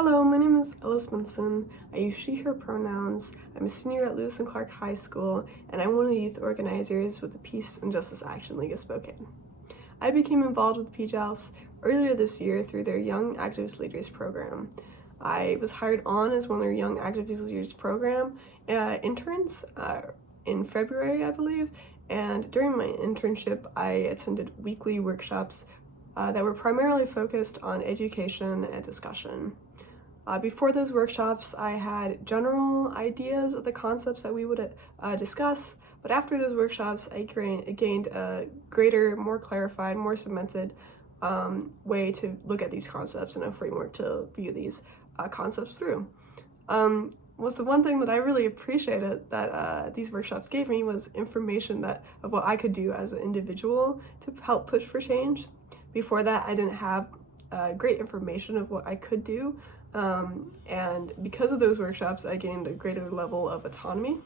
Hello, my name is Ellis. I use she, her pronouns. I'm a senior at Lewis and Clark High School, and I'm one of the youth organizers with the Peace and Justice Action League of Spokane. I became involved with PJALS earlier this year through their Young Activist Leaders program. I was hired on as one of their Young Activist Leaders program interns in February, I believe, and during my internship, I attended weekly workshops that were primarily focused on education and discussion. Before those workshops, I had general ideas of the concepts that we would discuss, but after those workshops, I gained a greater, more clarified, more cemented way to look at these concepts and a framework to view these concepts through. Was the one thing that I really appreciated that these workshops gave me was information of what I could do as an individual to help push for change. Before that, I didn't have great information of what I could do, and because of those workshops, I gained a greater level of autonomy.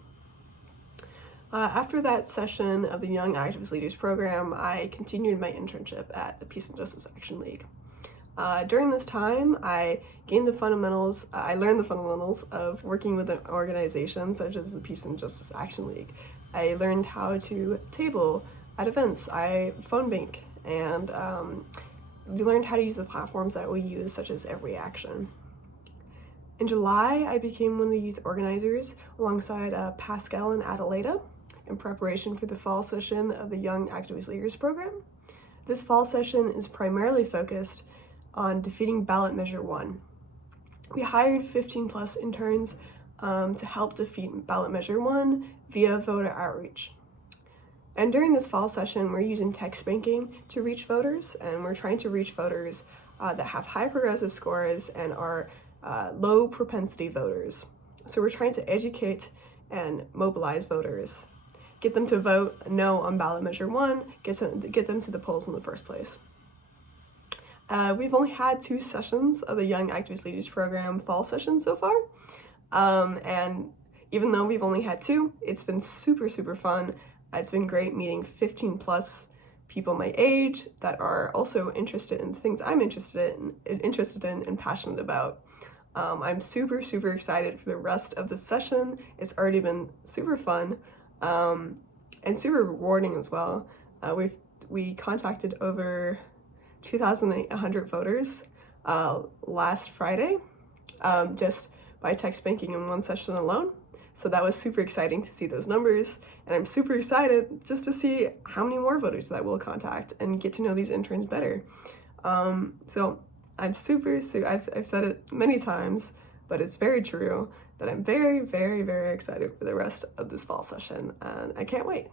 After that session of the Young Activist Leaders program, I continued my internship at the Peace and Justice Action League. During this time, I learned the fundamentals of working with an organization such as the Peace and Justice Action League. I learned how to table at events, I phone bank, and we learned how to use the platforms that we use, such as Every Action. In July, I became one of the youth organizers alongside Pascal and Adelaida in preparation for the fall session of the Young Activist Leaders program. This fall session is primarily focused on defeating ballot measure 1. We hired 15 plus interns to help defeat ballot measure 1 via voter outreach. And during this fall session, we're using text banking to reach voters, and we're trying to reach voters that have high progressive scores and are low propensity voters. So we're trying to educate and mobilize voters, get them to vote no on ballot measure 1, get them to the polls in the first place. We've only had 2 sessions of the Young Activist Leaders program fall session so far, and even though we've only had 2, it's been super fun. It's been great meeting 15 plus people my age that are also interested in things I'm interested in and passionate about. I'm super excited for the rest of the session. It's already been super fun and super rewarding as well. We contacted over 2,800 voters last Friday just by text banking in one session alone. So that was super exciting to see those numbers, and I'm super excited just to see how many more voters that we'll contact and get to know these interns better. So I'm I've said it many times, but it's very true that I'm very excited for the rest of this fall session, and I can't wait.